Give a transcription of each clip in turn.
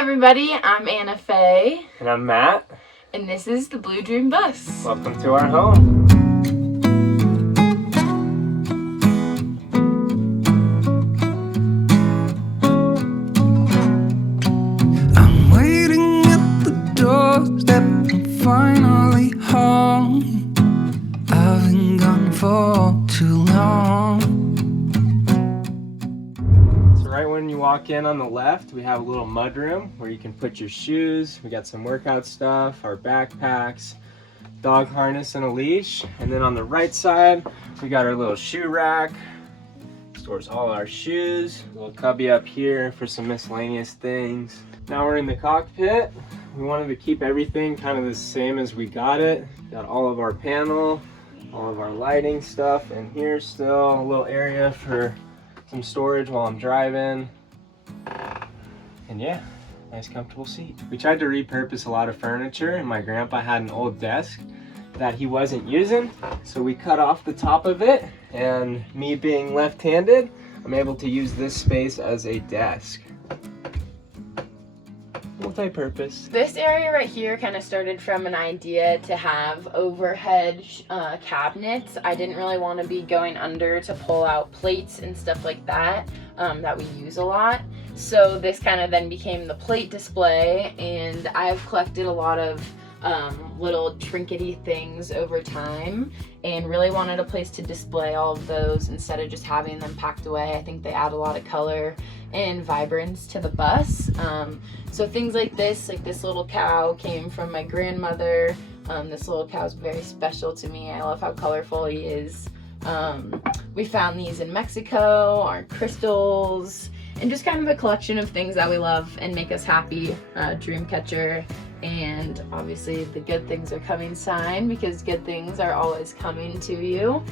everybody, I'm Anna Fae. And I'm Matt. And this is the Blue Dream Bus. Welcome to our home. I'm waiting at the doorstep, I'm finally home. I've been gone for too long. Right when you walk in on the left, we have a little mud room where you can put your shoes. We got some workout stuff, our backpacks, dog harness and a leash. And then on the right side, we got our little shoe rack. Stores all our shoes. A little cubby up here for some miscellaneous things. Now we're in the cockpit. We wanted to keep everything kind of the same as we got it. Got all of our panel, all of our lighting stuff, and here's still a little area for some storage while I'm driving. And yeah, nice comfortable seat. We tried to repurpose a lot of furniture, and my grandpa had an old desk that he wasn't using, so we cut off the top of it, and me being left-handed, I'm able to use this space as a desk. Multi-purpose. This area right here kind of started from an idea to have overhead cabinets. I didn't really want to be going under to pull out plates and stuff like that that we use a lot. So this kind of then became the plate display, and I've collected a lot of little trinkety things over time and really wanted a place to display all of those instead of just having them packed away. I think they add a lot of color and vibrance to the bus. So things like this little cow came from my grandmother. This little cow is very special to me. I love how colorful he is. We found these in Mexico, our crystals, and just kind of a collection of things that we love and make us happy. Dream catcher, and obviously the good things are coming sign, because good things are always coming to you.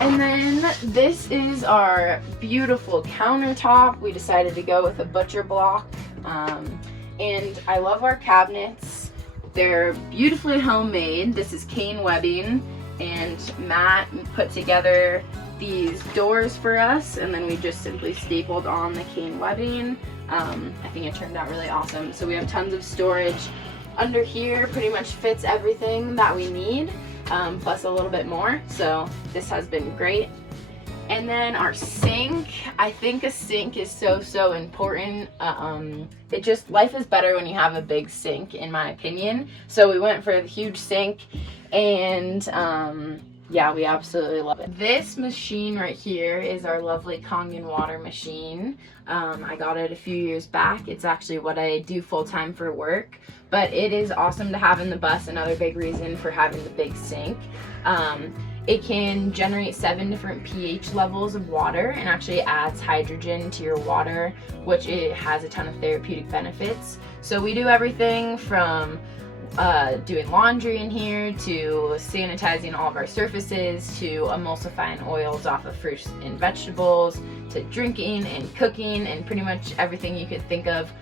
And then this is our beautiful countertop. We decided to go with a butcher block. And I love our cabinets. They're beautifully homemade. This is cane webbing, and Matt put together these doors for us, and then we just simply stapled on the cane webbing. I think it turned out really awesome. So we have tons of storage under here. Pretty much fits everything that we need. Plus a little bit more, so this has been great. And then our sink, I think a sink is so important. Life is better when you have a big sink, in my opinion. So we went for the huge sink, and yeah, we absolutely love it. This machine right here is our lovely Kangen water machine. I got it a few years back. It's actually what I do full-time for work, but it is awesome to have in the bus. Another big reason for having the big sink. It can generate 7 different pH levels of water, and actually adds hydrogen to your water, which it has a ton of therapeutic benefits. So we do everything from doing laundry in here, to sanitizing all of our surfaces, to emulsifying oils off of fruits and vegetables, to drinking and cooking, and pretty much everything you could think of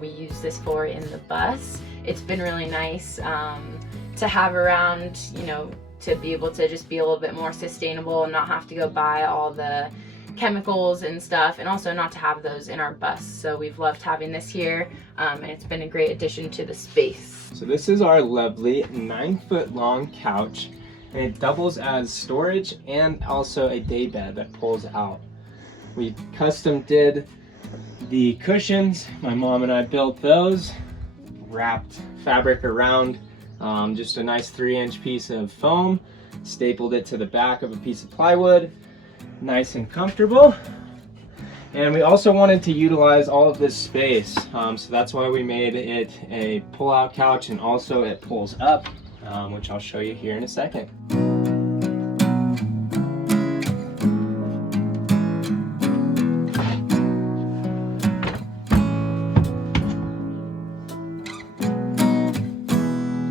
we use this for in the bus. It's been really nice to have around, you know, to be able to just be a little bit more sustainable and not have to go buy all the chemicals and stuff, and also not to have those in our bus. So we've loved having this here, and it's been a great addition to the space. So this is our lovely 9-foot long couch, and it doubles as storage and also a day bed that pulls out. We custom did the cushions. My mom and I built those, wrapped fabric around just a nice 3-inch piece of foam, stapled it to the back of a piece of plywood. Nice and comfortable. And we also wanted to utilize all of this space, so that's why we made it a pull-out couch, and also it pulls up, which I'll show you here in a second.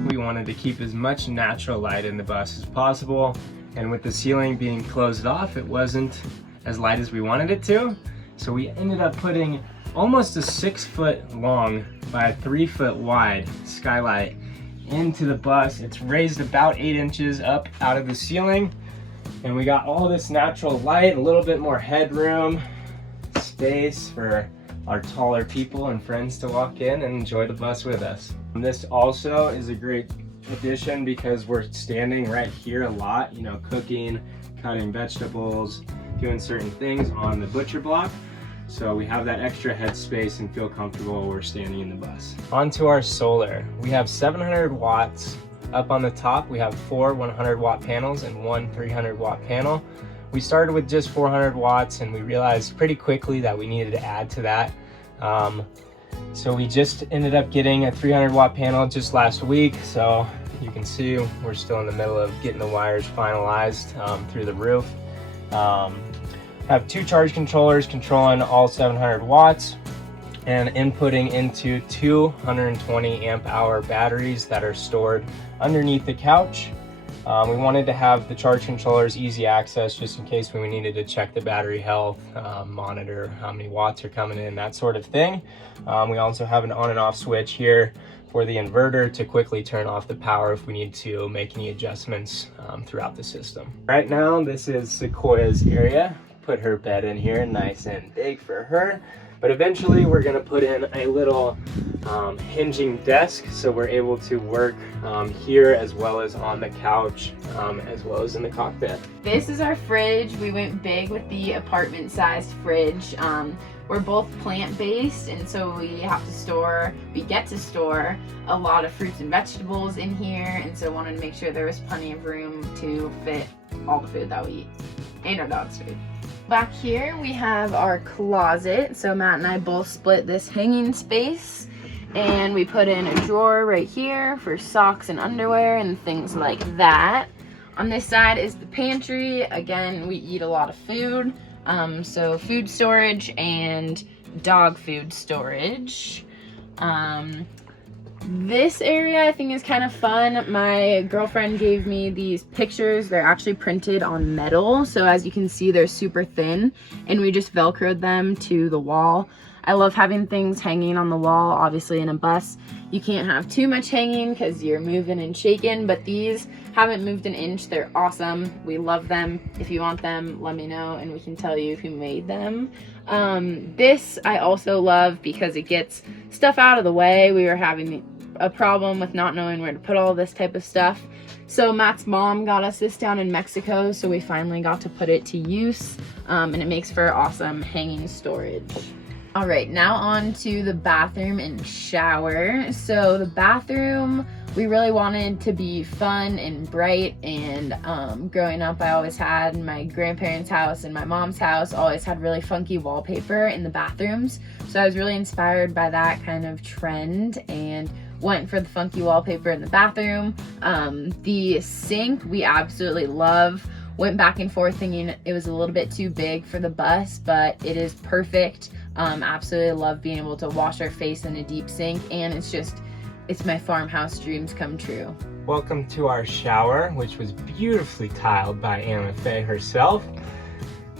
We wanted to keep as much natural light in the bus as possible, and with the ceiling being closed off, it wasn't as light as we wanted it to. So we ended up putting almost a 6-foot long by 3-foot wide skylight into the bus. It's raised about 8 inches up out of the ceiling, and we got all this natural light, a little bit more headroom, space for our taller people and friends to walk in and enjoy the bus with us. And this also is a great addition because we're standing right here a lot, you know, cooking, cutting vegetables, doing certain things on the butcher block. So we have that extra headspace and feel comfortable while we're standing in the bus. Onto our solar. We have 700 watts up on the top. We have 4 100-watt panels and 1 300-watt panel. We started with just 400 watts and we realized pretty quickly that we needed to add to that. So we just ended up getting a 300-watt panel just last week. So you can see we're still in the middle of getting the wires finalized through the roof. Have 2 charge controllers controlling all 700 watts and inputting into 220 amp hour batteries that are stored underneath the couch. We wanted to have the charge controllers easy access just in case we needed to check the battery health, monitor how many watts are coming in, that sort of thing. We also have an on and off switch here for the inverter to quickly turn off the power if we need to make any adjustments throughout the system. Right now, this is Sequoia's area. Put her bed in here, nice and big for her. But eventually we're gonna put in a little hinging desk so we're able to work here as well as on the couch, as well as in the cockpit. This is our fridge. We went big with the apartment-sized fridge. We're both plant-based, and so we get to store a lot of fruits and vegetables in here, and so wanted to make sure there was plenty of room to fit all the food that we eat and our dog's food. Back here we have our closet. So Matt and I both split this hanging space, and we put in a drawer right here for socks and underwear and things like that. On this side is the pantry. Again, we eat a lot of food, so food storage and dog food storage. This area I think is kind of fun. My girlfriend gave me these pictures. They're actually printed on metal, so as you can see they're super thin, and we just velcroed them to the wall. I love having things hanging on the wall. Obviously in a bus you can't have too much hanging because you're moving and shaking, but these haven't moved an inch. They're awesome. We love them. If you want them, let me know and we can tell you who made them. This I also love because it gets stuff out of the way. We were having a problem with not knowing where to put all this type of stuff, so Matt's mom got us this down in Mexico, so we finally got to put it to use, and it makes for awesome hanging storage. All right, now on to the bathroom and shower. So the bathroom, we really wanted to be fun and bright, and growing up I always had my grandparents' house and my mom's house always had really funky wallpaper in the bathrooms, so I was really inspired by that kind of trend and went for the funky wallpaper in the bathroom. The sink we absolutely love. Went back and forth thinking it was a little bit too big for the bus, but it is perfect. Absolutely love being able to wash our face in a deep sink, and it's my farmhouse dreams come true. Welcome to our shower, which was beautifully tiled by Anna Fae herself.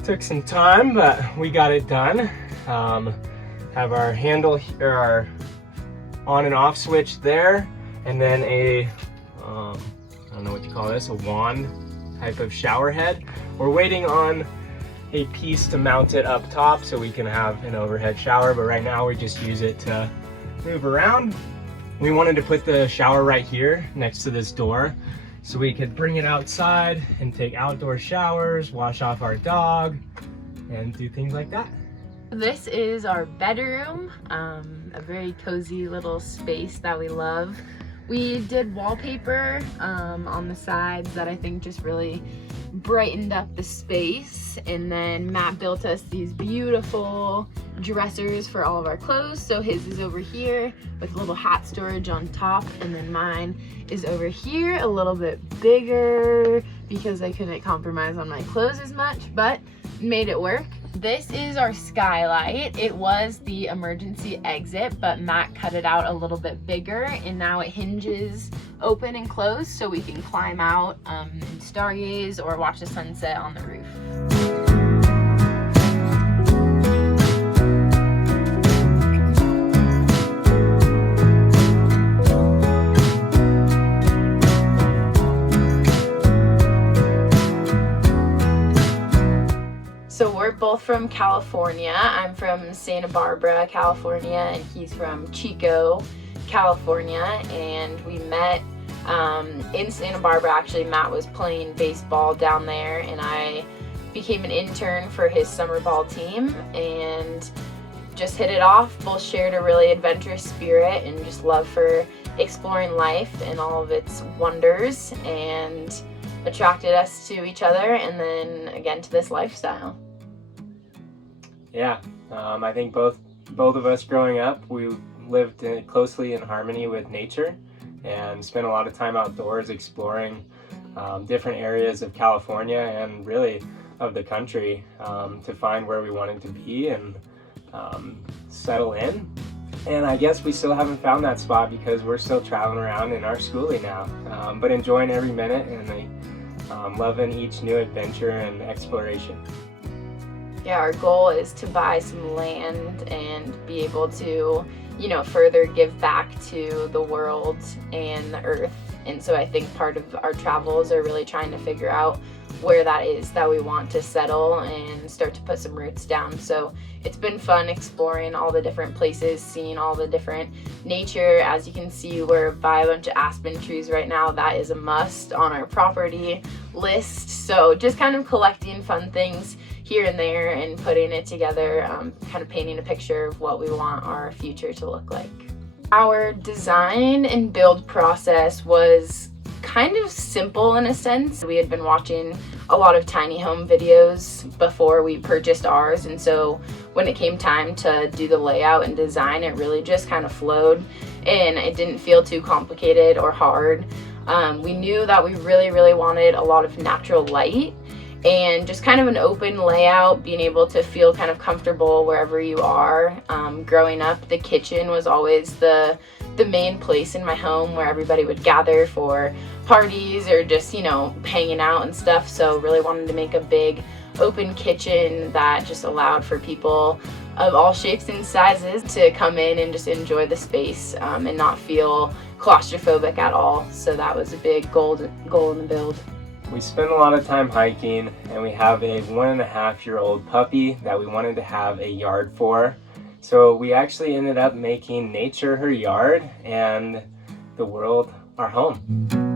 Took some time, but we got it done. Have our handle here, our on and off switch there, and then a I don't know what you call this, a wand type of shower head. We're waiting on a piece to mount it up top so we can have an overhead shower, but right now we just use it to move around. We wanted to put the shower right here next to this door so we could bring it outside and take outdoor showers, wash off our dog, and do things like that. This is our bedroom, a very cozy little space that we love. We did wallpaper on the sides that I think just really brightened up the space, and then Matt built us these beautiful dressers for all of our clothes. So his is over here with a little hat storage on top, and then mine is over here a little bit bigger because I couldn't compromise on my clothes as much, but made it work. This is our skylight. It was the emergency exit, but Matt cut it out a little bit bigger, and now it hinges open and closed so we can climb out and stargaze or watch the sunset on the roof. So we're both from California. I'm from Santa Barbara, California, and he's from Chico, California. And we met in Santa Barbara. Actually, Matt was playing baseball down there, and I became an intern for his summer ball team and just hit it off. Both shared a really adventurous spirit and just love for exploring life and all of its wonders, and attracted us to each other, and then again to this lifestyle. Yeah, I think both of us growing up, we lived closely in harmony with nature and spent a lot of time outdoors exploring different areas of California and really of the country to find where we wanted to be and settle in. And I guess we still haven't found that spot because we're still traveling around in our skoolie now, but enjoying every minute and loving each new adventure and exploration. Yeah, our goal is to buy some land and be able to, further give back to the world and the earth. And so I think part of our travels are really trying to figure out where that is that we want to settle and start to put some roots down. So it's been fun exploring all the different places, seeing all the different nature. As you can see, we're by a bunch of aspen trees right now. That is a must on our property list. So just kind of collecting fun things here and there and putting it together, kind of painting a picture of what we want our future to look like. Our design and build process was kind of simple in a sense. We had been watching a lot of tiny home videos before we purchased ours, and so when it came time to do the layout and design, it really just kind of flowed and it didn't feel too complicated or hard. We knew that we really wanted a lot of natural light and just kind of an open layout, being able to feel kind of comfortable wherever you are. Growing up, the kitchen was always the main place in my home where everybody would gather for parties or just, hanging out and stuff. So really wanted to make a big open kitchen that just allowed for people of all shapes and sizes to come in and just enjoy the space and not feel claustrophobic at all. So that was a big goal in the build. We spend a lot of time hiking, and we have a 1.5-year-old puppy that we wanted to have a yard for. So we actually ended up making nature her yard and the world our home.